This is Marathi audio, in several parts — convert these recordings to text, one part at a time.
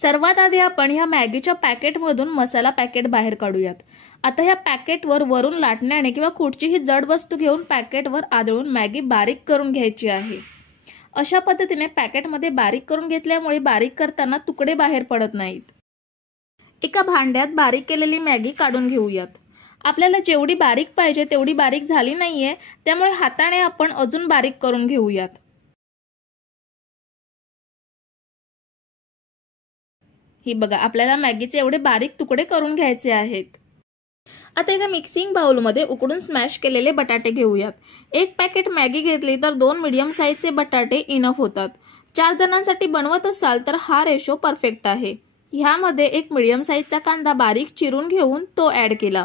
सर्वात आधी आपण ह्या मॅगीच्या पॅकेटमधून मसाला पॅकेट बाहेर काढूयात। आता ह्या पॅकेटवर वरून लाटण्याने किंवा कुठचीही जड वस्तू घेऊन पॅकेटवर आदळून मॅगी बारीक करून घ्यायची आहे। अशा पद्धतीने पॅकेटमध्ये बारीक करून घेतल्यामुळे बारीक करताना तुकडे बाहेर पडत नाहीत। एका भांड्यात बारीक केलेली मॅगी काढून घेऊयात। आपल्याला जेवढी बारीक पाहिजे तेवढी बारीक झाली नाहीये, त्यामुळे हाताने आपण अजून बारीक करून घेऊयात। ही बघा, आपल्याला मॅगीचे एवढे बारीक तुकडे करून घ्यायचे आहेत। आता एका मिक्सिंग बाउल मध्ये उकडून स्मॅश केलेले बटाटे घेऊयात। एक पॅकेट मॅगी घेतली तर 2 मीडियम साइजचे बटाटे इनफ होतात। 4 जणांसाठी बनवत असाल तर हा रेशो परफेक्ट आहे। ह्यामध्ये एक मीडियम साइजचा कांदा बारीक चिरून घेऊन तो ऍड केला।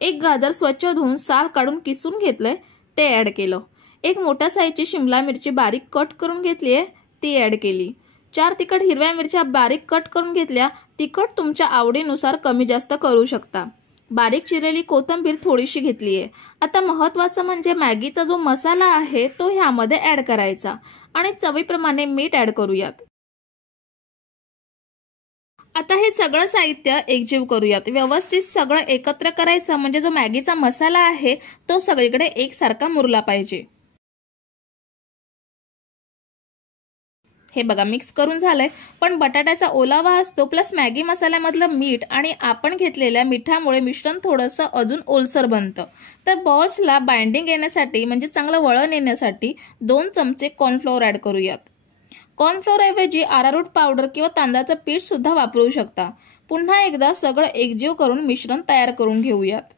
एक गाजर स्वच्छ धुवून साल काढून किसून घेतलंय, ते ऍड केलं। एक मोठ्या साइजची शिमला मिरची बारीक कट करून घेतलीये, ती ऍड केली। 4 तिखट हिरव्या मिरच्या बारीक कट करून घेतल्या। तिखट तुमच्या आवडीनुसार कमी जास्त करू शकता। बारीक चिरलेली कोथिंबीर थोडीशी घेतलीये। आता महत्त्वाचं म्हणजे मॅगीचा जो मसाला आहे तो ह्यामध्ये ऍड करायचा आणि चवीप्रमाणे मीठ ऍड करूयात। आता हे सगळं साहित्य एकजीव करूयात। व्यवस्थित सगळं एकत्र करायचं म्हणजे जो मॅगीचा मसाला आहे तो सगळीकडे एकसारखा मुरला पाहिजे। हे बघा, मिक्स करून झालंय, पण बटाट्याचा ओलावा असतो प्लस मॅगी मसाल्यामधलं मीठ आणि आपण घेतलेल्या मिठामुळे मिश्रण थोडंसं अजून ओलसर बनतं। तर बॉल्सला बाइंडिंग येण्यासाठी म्हणजे चांगलं वळण येण्यासाठी 2 चमचे कॉर्नफ्लोअर ऍड करूयात। कॉर्नफ्लोअर ऐवजी अरारूट पावडर किंवा तांदळाचं पीठ सुद्धा वापरू शकता। पुन्हा एकदा सगळं एकजीव करून मिश्रण तयार करून घेऊयात।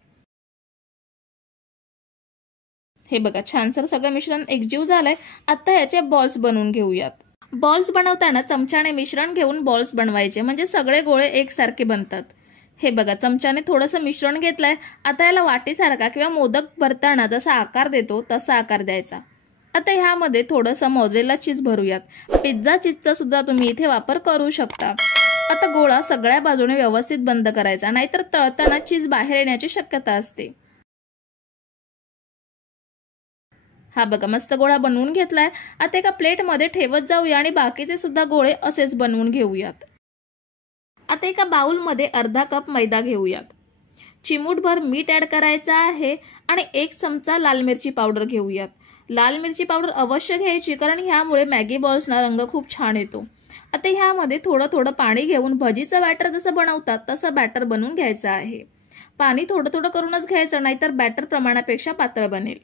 हे बघा, छानसर सगळं मिश्रण एकजीव झालंय। आता याचे बॉल्स बनवून घेऊयात। बॉल्स बनवताना चमच्याने मिश्रण घेऊन बॉल्स बनवायचे म्हणजे सगळे गोळे एकसारखे बनतात। हे बघा, चमच्याने थोडंसं मिश्रण घेतलंय। आता याला वाटीसारखा किंवा मोदक भरताना जसा आकार देतो तसा आकार द्यायचा। आता ह्यामध्ये थोडंसं मोझरेला चीज भरूयात। पिझ्झा चीजचा सुद्धा तुम्ही इथे वापर करू शकता। आता गोळा सगळ्या बाजूने व्यवस्थित बंद करायचा, नाहीतर तळताना चीज बाहेर येण्याची शक्यता असते। हा बघा, मस्त गोळा बनवून घेतलाय। आता एका प्लेटमध्ये ठेवत जाऊया आणि बाकीचे सुद्धा गोळे असेच बनवून घेऊयात। आता एका बाउलमध्ये अर्धा कप मैदा घेऊयात। चिमूटभर मीठ ऍड करायचं आहे आणि 1 चमचा लाल मिरची पावडर घेऊयात। लाल मिरची पावडर अवश्य घ्यायची, कारण ह्यामुळे मॅगी बॉल्सना रंग खूप छान येतो। आता ह्यामध्ये थोडं थोडं पाणी घेऊन भजीचं बॅटर जसं बनवतात तसं बॅटर बनवून घ्यायचं आहे। पाणी थोडं थोडं करूनच घ्यायचं, नाहीतर बॅटर प्रमाणापेक्षा पातळ बनेल।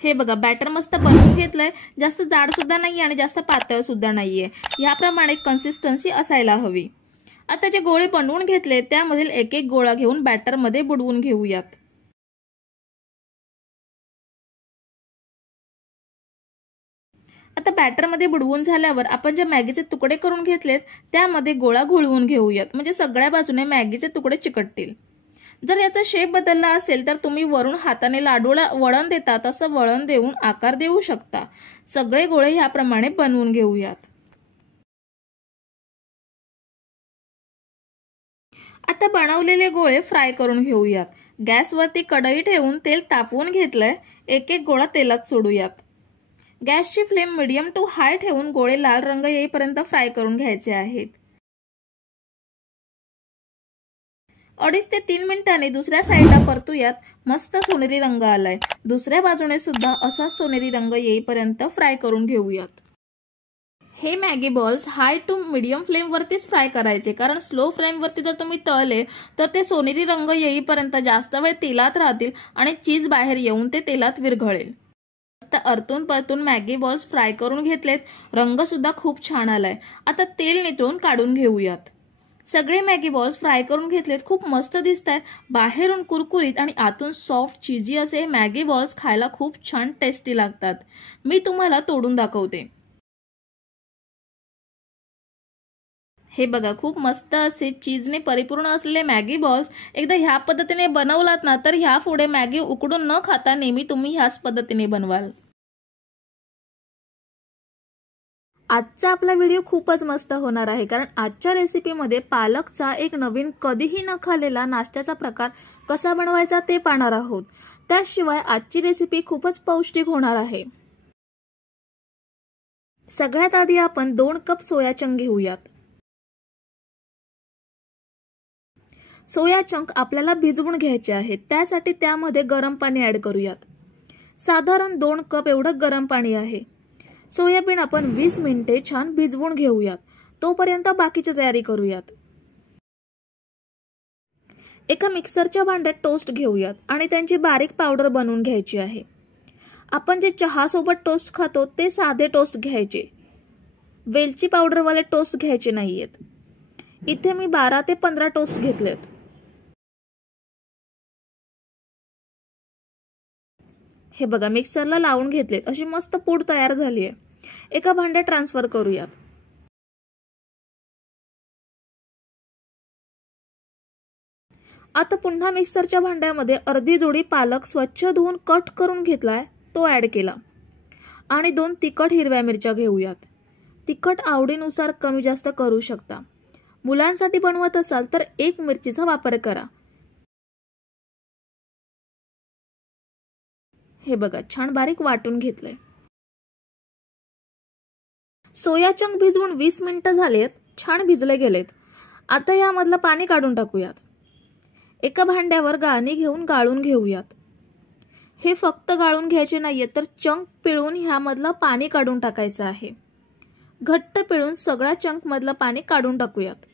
हे बघा, बॅटर मस्त बनवून घेतलंय। जास्त जाड सुद्धा नाहीये आणि जास्त पातळ सुद्धा नाहीये, याप्रमाणे कन्सिस्टन्सी असायला हवी। आता जे गोळे बनवून घेतले त्यामधील एक एक गोळा घेऊन बॅटर मध्ये बुडवून घेऊयात। आता बॅटर मध्ये बुडवून झाल्यावर आपण जे मॅगीचे तुकडे करून घेतलेत त्यामध्ये गोळा घोळवून घेऊयात, म्हणजे सगळ्या बाजूने मॅगीचे तुकडे चिकटतील। जर याचा शेप बदलला असेल तर तुम्ही वरून हाताने लाडूला वळण देता तसं वळण देऊन आकार देऊ शकता। सगळे गोळे ह्याप्रमाणे बनवून घेऊयात। आता बनवलेले गोळे फ्राय करून घेऊयात। गॅसवरती कढई ठेवून तेल तापवून घेतलंय। एक एक गोळा तेलात सोडूयात। गॅसची फ्लेम मीडियम टू हाय ठेवून गोळे लाल रंग येईपर्यंत फ्राय करून घ्यायचे आहेत। 2.5 ते 3 मिनिटांनी दुसऱ्या साईडला परतूयात। मस्त सोनेरी रंग आलाय। दुसऱ्या बाजूने सुद्धा असा सोनेरी रंग येईपर्यंत फ्राय करून घेऊयात। हे Maggi balls high to medium flame वरतीच फ्राय करायचे, कारण स्लो फ्लेम वरती जर तुम्ही तळले तर ते सोनेरी रंग येईपर्यंत जास्त वेळ तेलात राहतील आणि चीज बाहेर येऊन ते तेलात विरघळेल। परतून परतून मॅगी बॉल्स फ्राय करून घेतलेत। रंग सुद्धा खूप छान आलाय। आता तेल नितळून काढून घेऊयात। सगळे मॅगी बॉल्स फ्राय करून घेतलेत। खूप मस्त दिसतायत। बाहेरून कुरकुरीत आणि आतून सॉफ्ट चीजी असे मॅगी बॉल्स खायला खूप छान टेस्टी लागतात। मी तुम्हाला तोडून दाखवते। हे बघा, खूप मस्त असे चीजने परिपूर्ण असलेले मॅगी बॉल्स एकदा ह्या पद्धतीने बनवलात ना तर ह्या पुढे मॅगी उकडून न खाता नेहमी तुम्ही ह्याच पद्धतीने बनवाल। आजचा आपला व्हिडिओ खूपच मस्त होणार आहे, कारण आजच्या रेसिपीमध्ये पालकचा एक नवीन कधीही न खाल्लेला नाश्त्याचा प्रकार कसा बनवायचा ते पाहणार आहोत। त्याशिवाय आजची रेसिपी खूपच पौष्टिक होणार आहे। सगळ्यात आधी आपण 2 कप सोया चंक घेऊयात। सोया चंक आपल्याला भिजवून घ्यायचे आहेत, त्यासाठी त्यामध्ये गरम पाणी ऍड करूयात। साधारण 2 कप एवढं गरम पाणी आहे। सोयाबीन आपण 20 मिनिटे छान भिजवून घेऊयात, तोपर्यंत बाकीची तयारी करूयात। एका मिक्सरच्या भांड्यात टोस्ट घेऊयात आणि त्यांची बारीक पावडर बनवून घ्यायची आहे। आपण जे चहा सोबत टोस्ट खातो ते साधे टोस्ट घ्यायचे, वेलची पावडर वाले टोस्ट घ्यायचे नाहीयेत। इथे मी 12 ते 15 टोस्ट घेतलेत। हे बघा, मिक्सरला लावून घेतलेत, अशी मस्त पूड तयार झाली आहे। एका भांड्यात ट्रान्सफर करूयात। आता पुन्हा मिक्सरच्या भांड्यामध्ये अर्धी जोडी पालक स्वच्छ धुवून कट करून घेतलाय तो ऍड केला आणि 2 तिखट हिरव्या मिरच्या घेऊयात। तिखट आवडीनुसार कमी जास्त करू शकता। मुलांसाठी बनवत असाल तर 1 मिरचीचा वापर करा। हे बघा, छान बारीक वाटून घेतलंय। सोया चंक भिजवून 20 मिनिटं झालेत, छान भिजले गेलेत। आता यामधलं पाणी काढून टाकूयात। एका भांड्यावर गाळणी घेऊन गाळून घेऊयात। हे फक्त गाळून घ्यायचे नाहीये, तर चंक पिळून ह्यामधलं पाणी काढून टाकायचं आहे। घट्ट पिळून सगळ्या चंक मधलं पाणी काढून टाकूयात।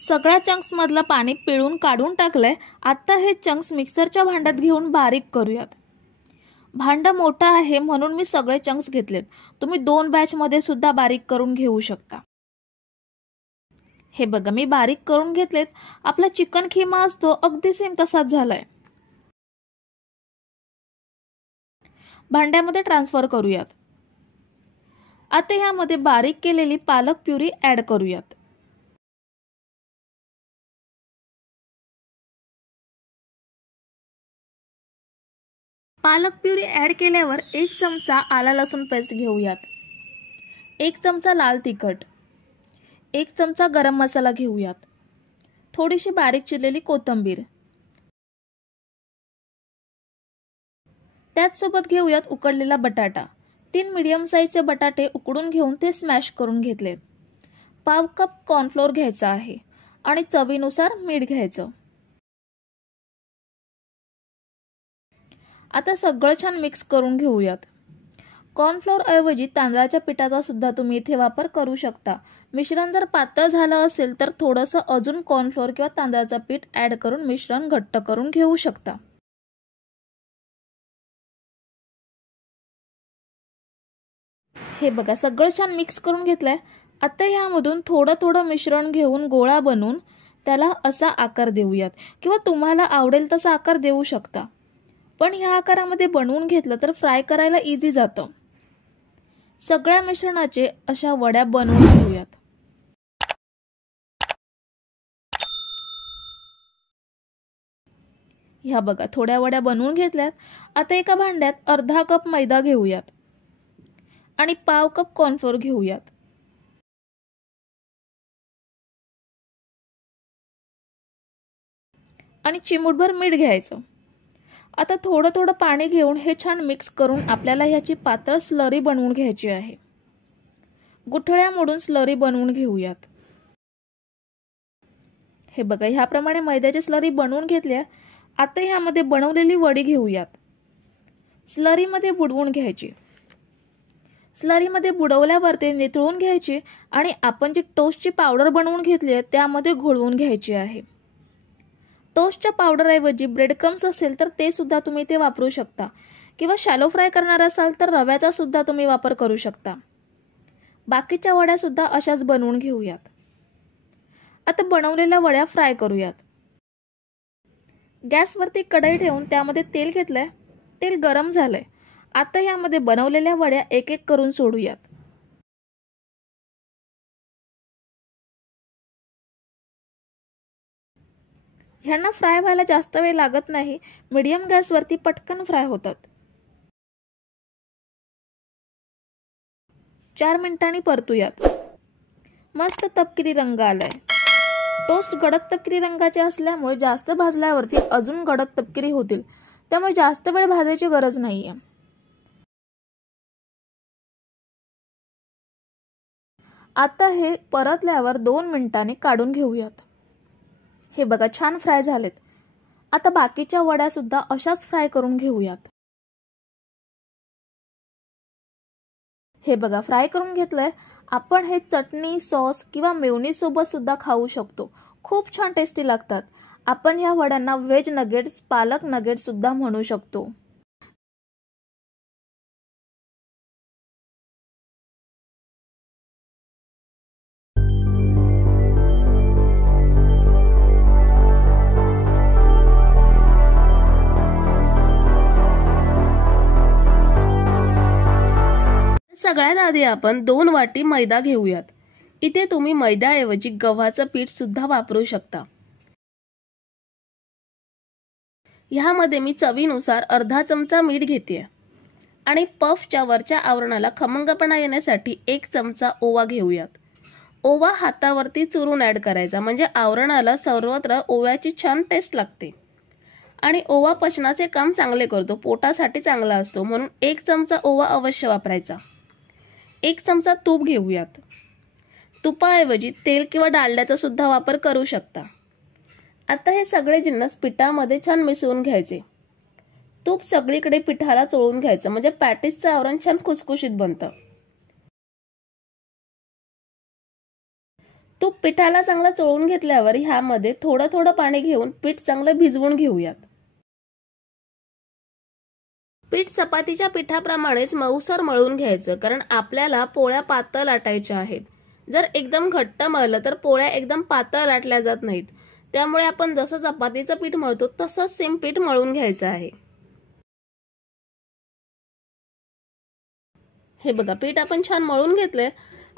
सगळ्या चंक्स मधलं पाणी पिळून काढून टाकलंय। आता हे चंक्स मिक्सरच्या भांड्यात घेऊन बारीक करूयात। भांडं मोठं आहे म्हणून मी सगळे चंक्स घेतलेत। तुम्ही 2 बॅच मध्ये सुद्धा बारीक करून घेऊ शकता। हे बघा, मी बारीक करून घेतलेत। आपला चिकन खिमा असतो अगदी सेम तसाच झालाय। भांड्यामध्ये ट्रान्सफर करूयात। आता ह्यामध्ये बारीक केलेली पालक प्युरी ऍड करूयात। पालक प्युरी ऍड केल्यावर 1 चमचा आला लसूण पेस्ट घेऊयात, 1 चमचा लाल तिखट, 1 चमचा गरम मसाला घेऊयात, थोडीशी बारीक चिरलेली कोथिंबीर। त्याच सोबत घेऊयात उकडलेला बटाटा। 3 मीडियम साईजचे बटाटे उकडून घेऊन ते स्मॅश करून घेतले। पाव कप कॉर्नफ्लोअर घ्यायचा आहे आणि चवीनुसार मीठ घ्यायचं। आता सगळं छान मिक्स करून घेऊयात। कॉर्नफ्लोअर ऐवजी तांदळाच्या पिठाचा सुद्धा तुम्ही इथे वापर करू शकता। मिश्रण जर पातळ झालं असेल तर थोडंसं अजून कॉर्नफ्लोअर किंवा तांदळाचं पीठ ऍड करून मिश्रण घट्ट करून घेऊ शकता। हे बघा, सगळं छान मिक्स करून घेतलंय। आता यामधून थोडं थोडं मिश्रण घेऊन गोळा बनवून त्याला असा आकार देऊयात, किंवा तुम्हाला आवडेल तसा आकार देऊ शकता। पण ह्या आकारामध्ये बनवून घेतलं तर फ्राय करायला इझी जातं। सगळ्या मिश्रणाचे अशा वड्या बनवून घेऊयात। ह्या बघा, थोड्या वड्या बनवून घेतल्यात। आता एका भांड्यात अर्धा कप मैदा घेऊयात आणि पाव कप कॉर्नफ्लोअर घेऊयात। आणि चिमूटभर मीठ घ्यायचं। आता थोडं थोडं पाणी घेऊन हे छान मिक्स करून आपल्याला ह्याची पातळ स्लरी बनवून घ्यायची आहे। गुठळ्या मोडून स्लरी बनवून घेऊयात। हे बघा, ह्याप्रमाणे मैद्याची स्लरी बनवून घेतल्या। आता ह्यामध्ये बनवलेली वडी घेऊयात, स्लरीमध्ये बुडवून घ्यायची। स्लरीमध्ये बुडवल्यावर ते निथळून घ्यायची आणि आपण जी टोस्टची पावडर बनवून घेतली आहे त्यामध्ये घोळवून घ्यायची आहे। टोस्टच्या पावडरऐवजी ब्रेड क्रम्स असेल तर ते सुद्धा तुम्ही ते वापरू शकता, किंवा शॅलो फ्राय करणार असाल तर रव्याचा सुद्धा तुम्ही वापर करू शकता। बाकीच्या वड्या सुद्धा अशाच बनवून घेऊयात। आता बनवलेल्या वड्या फ्राय करूयात। गॅसवरती कढई ठेवून त्यामध्ये तेल घेतलंय, तेल गरम झालंय। आता यामध्ये बनवलेल्या वड्या एक एक करून सोडूयात। ह्यांना फ्राय व्हायला जास्त वेळ लागत नाही, मीडियम गॅसवरती पटकन फ्राय होतात। 4 मिनिटांनी परतूयात। मस्त तपकिरी रंग आलाय। टोस्ट गडद तपकिरी रंगाचे असल्यामुळे जास्त भाजल्यावरती अजून गडद तपकिरी होतील, त्यामुळे जास्त वेळ भाजायची गरज नाहीये. आता हे परतल्यावर 2 मिनिटांनी काढून घेऊयात. हे बघा छान फ्राय झालेत. आता बाकीच्या वड्या सुद्धा अशाच फ्राय करून घेऊयात. हे बघा फ्राय करून घेतलंय. आपण हे चटणी, सॉस किंवा मेयोनीज सोबत सुद्धा खाऊ शकतो. खूप छान टेस्टी लागतात. आपण ह्या वड्यांना व्हेज नगेट्स, पालक नगेट्स सुद्धा म्हणू शकतो. सगळ्यात आधी आपण 2 वाटी मैदा घेऊयात. इथे तुम्ही मैद्याऐवजी गव्हाचं पीठ सुद्धा वापरू शकता. ह्यामध्ये मी चवीनुसार अर्धा चमचा मीठ घेते आणि पफच्या वरच्या आवरणाला खमंगपणा येण्यासाठी 1 चमचा ओवा घेऊयात. ओवा हातावरती चुरून ऍड करायचा, म्हणजे आवरणाला सर्वत्र ओव्याची छान टेस्ट लागते. आणि ओवा पचनाचे काम चांगले करतो, पोटासाठी चांगला असतो, म्हणून 1 चमचा ओवा अवश्य वापरायचा. 1 चमचा तूप घेऊयात. तुपाऐवजी तेल किंवा डालड्याचा सुद्धा वापर करू शकता. आता हे सगळे जिन्नस पिठामध्ये छान मिसळून घ्यायचे. तूप सगळीकडे पिठाला चोळून घ्यायचं, म्हणजे पॅटीसचं आवरण छान खुसखुशीत बनतं. तूप पिठाला चांगलं चोळून घेतल्यावर ह्यामध्ये थोडं थोडं पाणी घेऊन पीठ चांगलं भिजवून घेऊयात. पीठ चपातीच्या पिठाप्रमाणेच मऊसर मळून घ्यायचं, कारण आपल्याला पोळ्या पातळ लाटायच्या आहेत. जर एकदम घट्ट मळलं तर पोळ्या एकदम पातळ लाटल्या जात नाहीत. त्यामुळे आपण जसं चपातीचं पीठ मळतो तसंच सेम पीठ मळून घ्यायचं आहे. हे बघा पीठ आपण छान मळून घेतलंय.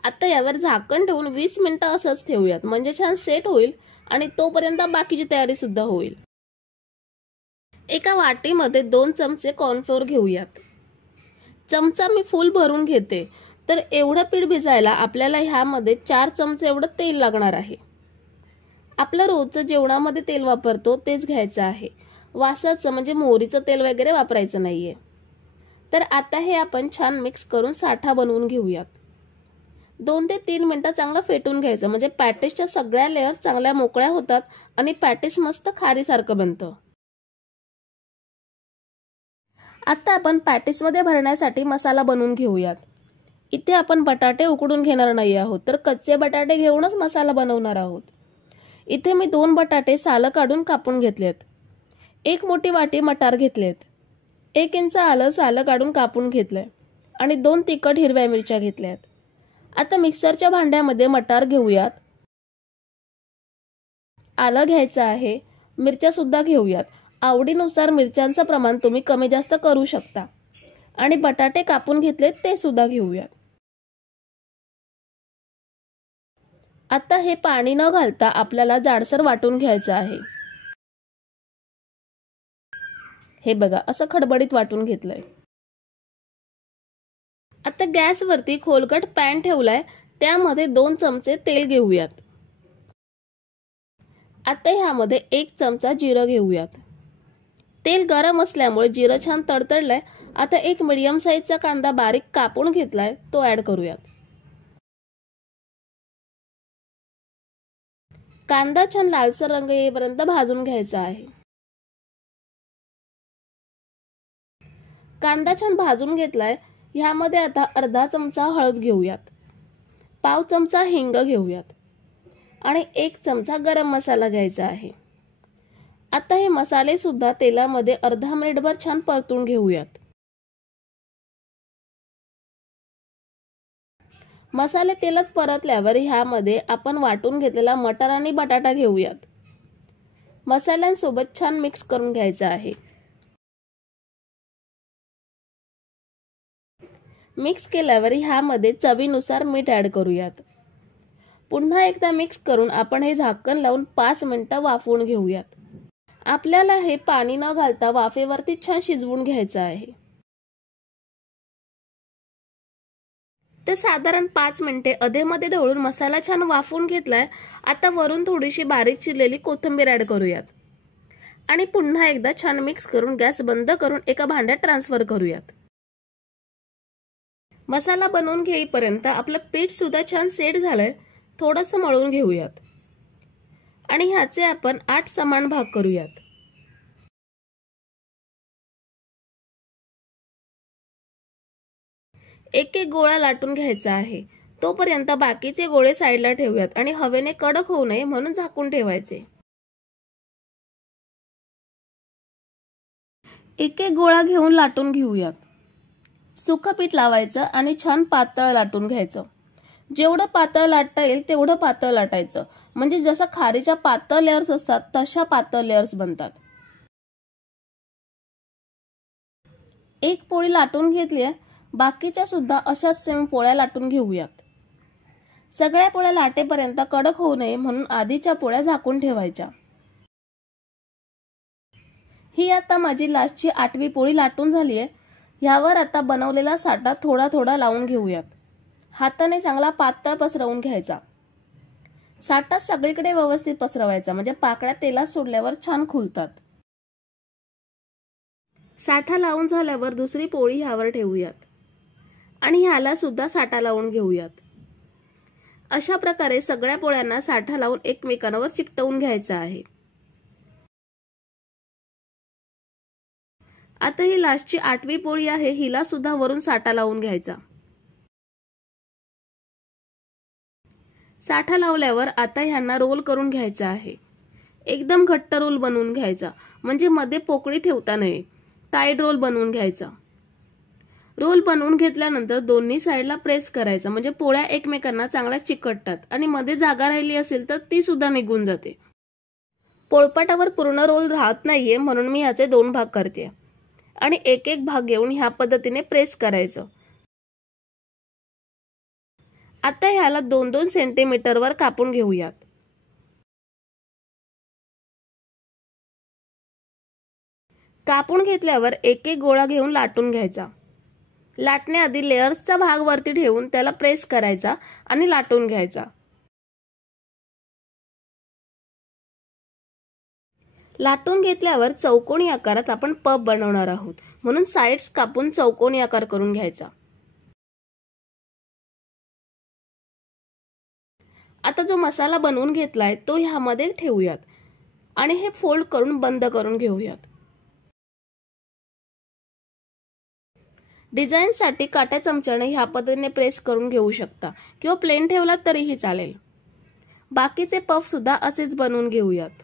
आता यावर झाकण ठेवून 20 मिनिटं असंच ठेवूयात, म्हणजे छान सेट होईल आणि तोपर्यंत बाकीची तयारी सुद्धा होईल. एका वाटीमध्ये 2 चमचे कॉर्नफ्लोअर घेऊयात. चमचा मी फुल भरून घेते, तर एवढं पीठ भिजायला आपल्याला ह्यामध्ये 4 चमचे एवढं तेल लागणार आहे. आपलं रोजचं जेवणामध्ये तेल वापरतो तेच घ्यायचं आहे. वासाचं म्हणजे मोहरीचं तेल वगैरे वापरायचं नाहीये. तर आता हे आपण छान मिक्स करून साठा बनवून घेऊयात. 2 ते 3 मिनिटं चांगलं फेटून घ्यायचं, म्हणजे पॅटीसच्या सगळ्या लेअर्स चांगल्या मोकळ्या होतात आणि पॅटीस मस्त खारीसारखं बनतं. आता आपण पॅटीसमध्ये भरण्यासाठी मसाला बनवून घेऊयात. इथे आपण बटाटे उकडून घेणार नाही आहोत, तर कच्चे बटाटे घेऊनच मसाला बनवणार आहोत. इथे मी 2 बटाटे सालं काढून कापून घेतलेत. 1 मोठी वाटी मटार घेतलेत. 1 इंच आलं सालं काढून कापून घेतलंय आणि 2 तिखट हिरव्या मिरच्या घेतल्यात. आता मिक्सरच्या भांड्यामध्ये मटार घेऊयात. आलं घ्यायचं आहे. मिरच्या सुद्धा घेऊयात. आवडीनुसार मिरच्यांचं प्रमाण तुम्ही कमी जास्त करू शकता. आणि बटाटे कापून घेतलेत ते सुद्धा घेऊयात. आता हे पाणी न घालता आपल्याला जाडसर वाटून घ्यायचं आहे. हे बघा असं खडबडीत वाटून घेतलंय. आता गॅसवरती खोलगट पॅन ठेवलाय, त्यामध्ये 2 चमचे तेल घेऊयात. आता ह्यामध्ये 1 चमचा जिरं घेऊयात. तेल गरम असल्यामुळे जिरं छान तडतडलंय. आता 1 मीडियम साईजचा कांदा बारीक कापून घेतलाय, तो ऍड करूयात. कांदा छान लालसर रंग येईपर्यंत भाजून घ्यायचा आहे. कांदा छान भाजून घेतलाय. ह्यामध्ये आता अर्धा चमचा हळद घेऊयात. पाव चमचा हिंग घेऊयात आणि 1 चमचा गरम मसाला घ्यायचा आहे. आता हे मसाले सुद्धा तेलामध्ये अर्धा मिनिटभर छान परतून घेऊयात. मसाले तेलात परतल्यावर ह्यामध्ये आपण वाटून घेतलेला मटार आणि बटाटा घेऊयात. मसाल्यांसोबत छान मिक्स करून घ्यायचं आहे. मिक्स केल्यावर ह्यामध्ये चवीनुसार मीठ ऍड करूयात. पुन्हा एकदा मिक्स करून आपण हे झाकण लावून 5 मिनिटं वाफवून घेऊयात. आपल्याला हे पाणी न घालता वाफेवरती छान शिजवून घ्यायचं आहे. तर साधारण 5 मिनिटे अधेमध्ये ढवळून मसाला छान वाफवून घेतलाय। आता वरून थोडीशी बारीक चिरलेली कोथिंबीर ऍड करूयात आणि पुन्हा एकदा छान मिक्स करून गॅस बंद करून एका भांड्यात ट्रान्सफर करूयात। मसाला बनवून घेईपर्यंत आपलं पीठ सुद्धा छान सेट झालंय। थोडंसं मळून घेऊयात आणि ह्याचे आपण 8 समान भाग करूयात। एक एक गोळा लाटून घ्यायचा आहे। तोपर्यंत बाकीचे गोळे साईडला ठेवूयात आणि हवेने कडक होऊ नये म्हणून झाकून ठेवायचे। एक एक गोळा घेऊन लाटून घेऊयात। सुकं पीठ लावायचं आणि छान पातळ लाटून घ्यायचं। जेवढं पातळ लाटता येईल तेवढं पातळ लाटायचं, म्हणजे जसं खारीच्या पातळ लेयर्स असतात तशा पातळ लेयर्स बनतात। एक पोळी लाटून घेतली आहे, बाकीच्या सुद्धा अशाच सेम पोळ्या लाटून घेऊयात। सगळ्या पोळ्या लाटेपर्यंत कडक होऊ नये म्हणून आधीच्या पोळ्या झाकून ठेवायच्या। ही आता माझी लास्टची 8वी पोळी लाटून झाली आहे। ह्यावर आता बनवलेला साठा थोडा थोडा लावून घेऊयात। हाताने चांगला पातळ पसरवून घ्यायचा। साठा सगळीकडे व्यवस्थित पसरवायचा, म्हणजे पाकळ्या तेलात सोडल्यावर छान खुलतात। साठा लावून झाल्यावर दुसरी पोळी ह्यावर ठेवूयात आणि ह्याला सुद्धा साठा लावून घेऊयात। अशा प्रकारे सगळ्या पोळ्यांना साठा लावून एकमेकांवर चिकटवून घ्यायचा आहे। आता ही लास्टची 8वी पोळी आहे, हिला सुद्धा वरून साठा लावून घ्यायचा। साठा लावल्यावर आता ह्यांना रोल करून घ्यायचा आहे। एकदम घट्ट रोल बनवून घ्यायचा, म्हणजे मध्ये पोकळी ठेवता नये। टाईट रोल बनवून घ्यायचा। रोल बनवून घेतल्यानंतर दोन्ही साईडला प्रेस करायचा, म्हणजे पोळ्या एकमेकांना चांगल्या चिकटतात आणि मध्ये जागा राहिली असेल तर ती सुद्धा निघून जाते। पोळपाटावर पूर्ण रोल राहत नाहीये म्हणून मी ह्याचे 2 भाग करते आणि एक एक भाग घेऊन ह्या पद्धतीने प्रेस करायचं। आता ह्याला 2-2 सेंटीमीटरवर कापून घेऊयात। कापून घेतल्यावर एक एक गोळा घेऊन लाटून घ्यायचा। लाटण्याआधी लेयर्सचा भाग वरती ठेवून त्याला प्रेस करायचा आणि लाटून घ्यायचा। लाटून घेतल्यावर चौकोनी आकारात आपण पफ बनवणार आहोत, म्हणून साइड्स कापून चौकोनी आकार करून घ्यायचा। आता जो मसाला बनवून घेतलाय तो ह्यामध्ये ठेवूयात आणि हे फोल्ड करून बंद करून घेऊयात। डिझाइन साठी काट्या चमच्याने ह्या पद्धतीने प्रेस करून घेऊ शकता किंवा प्लेन ठेवला तरीही चालेल। बाकीचे पफ सुद्धा असेच बनवून घेऊयात।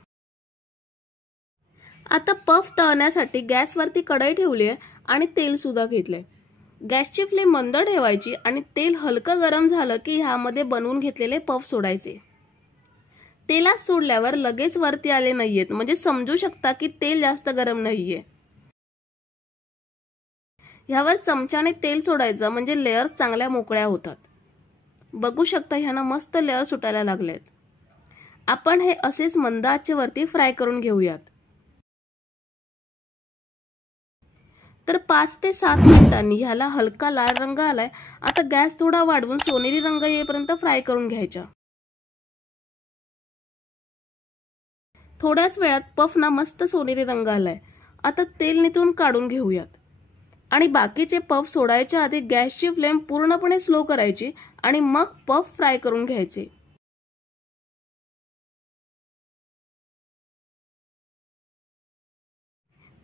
आता पफ तळण्यासाठी गॅसवरती कढई ठेवली आहे आणि तेल सुद्धा घेतले। गॅसची फ्लेम मंद ठेवायची आणि तेल हलकं गरम झालं की ह्यामध्ये बनवून घेतलेले पफ सोडायचे। तेलात सोडल्यावर लगेच वरती आले नाहीयेत, म्हणजे समजू शकता की तेल जास्त गरम नाहीये। ह्यावर चमच्याने तेल सोडायचं, म्हणजे लेयर्स चांगल्या मोकळ्या होतात। बघू शकता ह्यांना मस्त लेयर सुटायला लागलेत। आपण हे असेच मंद आचेवरती फ्राय करून घेऊयात। तर 5 ते 7 मिनिटांनी ह्याला हलका लाल रंग आलाय। आता गॅस थोडा वाढवून सोनेरी रंग येईपर्यंत फ्राय करून घ्यायचा। थोड्याच वेळात पफना मस्त सोनेरी रंग आलाय। आता तेल निथळून काढून घेऊयात आणि बाकीचे पफ सोडायच्या आधी गॅसची फ्लेम पूर्णपणे स्लो करायची आणि मग पफ फ्राय करून घ्यायचे।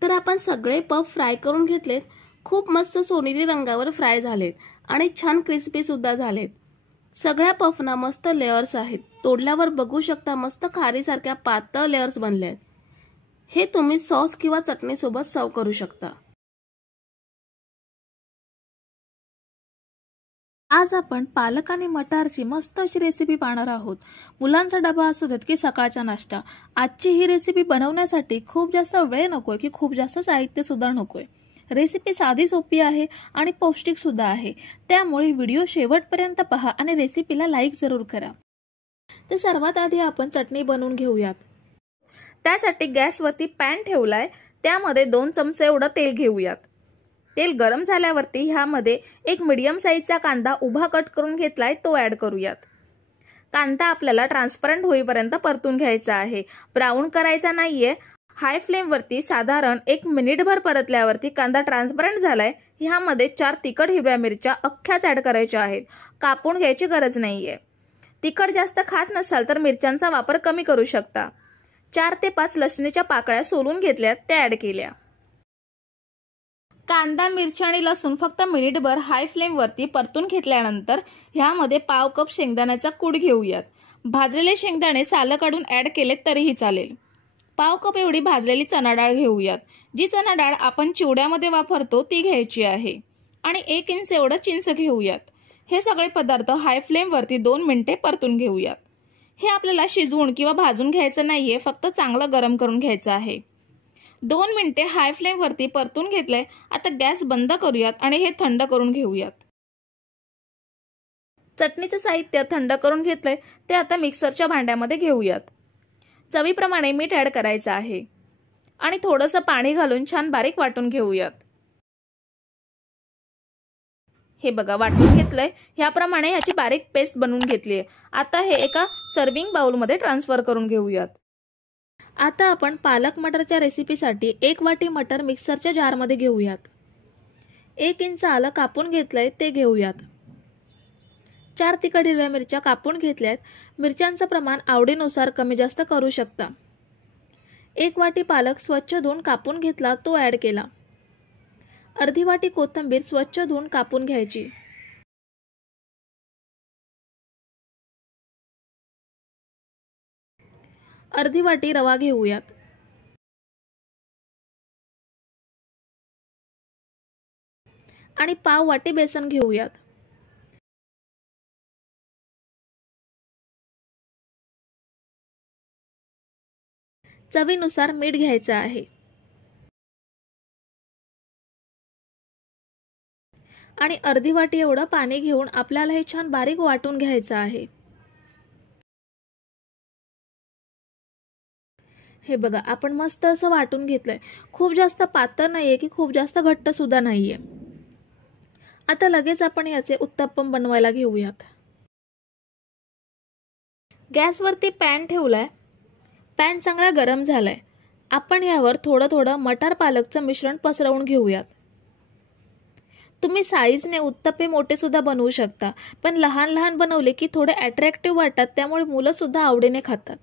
तर आपण सगळे पफ फ्राय करून घेतलेत। खूप मस्त सोनेरी रंगावर फ्राय झालेत आणि छान क्रिस्पी सुद्धा झालेत। सगळ्या पफना मस्त लेयर्स आहेत। तोडल्यावर बघू शकता मस्त खारीसारख्या पातळ लेयर्स बनले आहेत। हे तुम्ही सॉस किंवा चटणी सोबत सर्व करू शकता। आज आपण पालक आणि मटारची मस्त अशी रेसिपी पाहणार आहोत। मुलांचा डबा असू देत की सकाळचा नाश्ता, आजची ही रेसिपी बनवण्यासाठी खूप जास्त वेळ नकोय की खूप जास्त साहित्य सुद्धा नकोय। रेसिपी साधी सोपी आहे आणि पौष्टिक सुद्धा आहे, त्यामुळे व्हिडिओ शेवटपर्यंत पहा आणि रेसिपीला लाईक जरूर करा। तर सर्वात आधी आपण चटणी बनवून घेऊयात। त्यासाठी गॅसवरती पॅन ठेवलाय, त्यामध्ये 2 चमचे एवढं तेल घेऊयात। तेल गरम झाल्यावरती ह्यामध्ये एक मीडियम साईजचा कांदा उभा कट करून घेतलाय तो ऍड करूयात। कांदा आपल्याला ट्रान्सपरंट होईपर्यंत परतून घ्यायचा आहे, ब्राऊन करायचा नाहीये। हाय फ्लेम वरती साधारण 1 मिनिटभर परतल्यावरती कांदा ट्रान्सपरंट झालाय। ह्यामध्ये 4 तिखट हिरव्या मिरच्या अख्ख्याच ऍड करायच्या आहेत, कापून घ्यायची गरज नाहीये। तिखट जास्त खात नसाल तर मिरच्यांचा वापर कमी करू शकता। 4 ते 5 लसणीच्या पाकळ्या सोलून घेतल्यात त्या ऍड केल्या। कांदा, मिरची आणि लसूण फक्त मिनिटभर हाय फ्लेम वरती परतून घेतल्यानंतर ह्यामध्ये पाव कप शेंगदाण्याचा कूट घेऊयात। भाजलेले शेंगदाणे सालं काढून ऍड केले तरीही चालेल। पाव कप एवढी भाजलेली चणा डाळ घेऊयात। जी चणा डाळ आपण चिवड्यामध्ये वापरतो ती घ्यायची आहे आणि 1 इंच एवढं चिंच घेऊयात। हे सगळे पदार्थ हाय फ्लेम वरती 2 मिनिटे परतून घेऊयात। हे आपल्याला शिजवून किंवा भाजून घ्यायचं नाहीये, फक्त चांगलं गरम करून घ्यायचं आहे। 2 मिनिटे हाय फ्लेम वरती परतून घेतलंय। आता गॅस बंद करूयात आणि हे थंड करून घेऊयात। चटणीचं साहित्य थंड करून घेतलंय ते आता मिक्सरच्या भांड्यामध्ये घेऊयात। चवीप्रमाणे मीठ ऍड करायचं आहे आणि थोडंसं पाणी घालून छान बारीक वाटून घेऊयात। हे बघा वाटून घेतलंय। ह्याप्रमाणे ह्याची बारीक पेस्ट बनवून घेतली आहे। आता हे एका सर्विंग बाउलमध्ये ट्रान्सफर करून घेऊयात। आता आपण पालक मटरच्या रेसिपीसाठी 1 वाटी मटर मिक्सरच्या जारमध्ये घेऊयात। 1 इंच आलं कापून घेतलंय ते घेऊयात। 4 तिखट हिरव्या मिरच्या कापून घेतल्यात। मिरच्यांचं प्रमाण आवडीनुसार कमी जास्त करू शकता। 1 वाटी पालक स्वच्छ धुवून कापून घेतला तो ऍड केला। अर्धी वाटी कोथिंबीर स्वच्छ धुवून कापून घ्यायची। अर्धी वाटी रवा घेऊयात। आणि पाव वाटी बेसन घेऊयात। चवीनुसार मीठ घ्यायचं आहे आणि अर्धी वाटी एवढं पाणी घेऊन आपल्याला हे छान बारीक वाटून घ्यायचं आहे। हे बघा आपण मस्त असं वाटून घेतलंय। खूप जास्त पातळ नाहीये की खूप जास्त घट्ट सुद्धा नाहीये। आता लगेच आपण याचे उत्तप्पम बनवायला घेऊयात। गॅसवरती पॅन ठेवलाय। पॅन चांगला गरम झालाय। आपण यावर थोडं थोडं मटार पालकचं मिश्रण पसरवून घेऊयात। तुम्ही साईजने उत्तप्पे मोठे सुद्धा बनवू शकता, पण लहान लहान बनवले की थोडे अट्रॅक्टिव्ह वाटतात, त्यामुळे मुलं सुद्धा आवडीने खातात।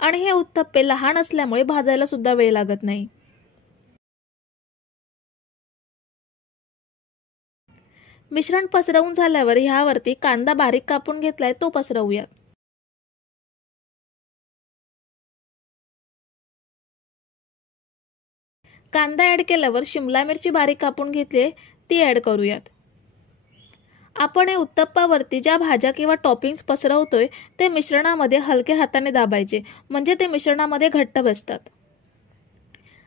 आणि हे उत्तप्पे लहान असल्यामुळे भाजायला सुद्धा वेळ लागत नाही। मिश्रण पसरवून झाल्यावर ह्यावरती कांदा बारीक कापून घेतलाय तो पसरवूयात। कांदा ऍड केल्यावर शिमला मिरची बारीक कापून घेतली ती ऍड करूयात। आपण हे उत्तप्पावरती ज्या भाज्या किंवा टॉपिंग्स पसरवतोय ते मिश्रणामध्ये हलक्या हाताने दाबायचे, म्हणजे ते मिश्रणामध्ये घट्ट बसतात।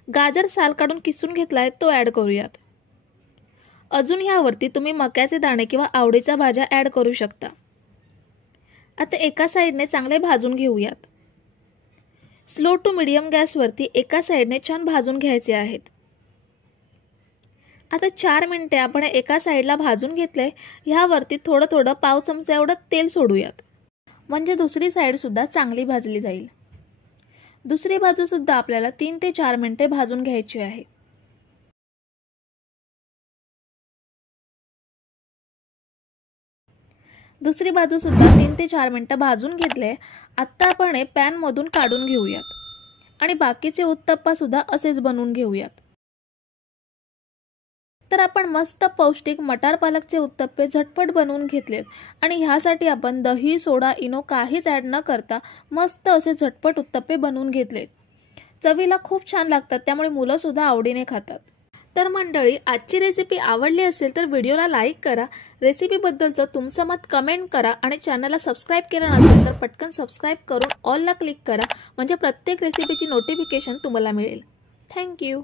गाजर साल काढून किसून घेतलाय तो ऍड करूयात। अजून ह्यावरती तुम्ही मक्याचे दाणे किंवा आवडीच्या भाज्या ऍड करू शकता। आता एका साइडने चांगले भाजून घेऊयात। स्लो टू मीडियम गॅसवरती एका साइडने छान भाजून घ्यायचे आहेत। आता 4 मिनिटे आपण एका साइडला भाजून घेतले। ह्यावरती थोडं थोडं पाव चमचा एवढं तेल सोडूयात, म्हणजे दुसरी साइड सुद्धा चांगली भाजली जाईल। दुसरी बाजू सुद्धा आपल्याला 3 ते 4 मिनिटे भाजून घ्यायची आहे। दुसरी बाजू सुद्धा 3 ते 4 मिनिटं भाजून घेतले। आता आपण हे पॅन मधून काढून घेऊयात आणि बाकीचे उत्तप्पा सुद्धा असेच बनवून घेऊयात। तर आपण मस्त पौष्टिक मटार पालकचे उत्तप्पे झटपट बनवून घेतलेत आणि ह्यासाठी आपण दही, सोडा, इनो काहीच ऍड न करता मस्त असे झटपट उत्तप्पे बनवून घेतलेत। चवीला खूप छान लागतात, त्यामुळे मुलं सुद्धा आवडीने खातात। तर मंडळी, आजची रेसिपी आवडली असेल तर व्हिडिओला लाईक करा, रेसिपीबद्दलचं तुमचं मत कमेंट करा आणि चॅनलला सबस्क्राईब केलं नसेल तर पटकन सबस्क्राईब करून ऑलला क्लिक करा, म्हणजे प्रत्येक रेसिपीची नोटिफिकेशन तुम्हाला मिळेल। थँक्यू।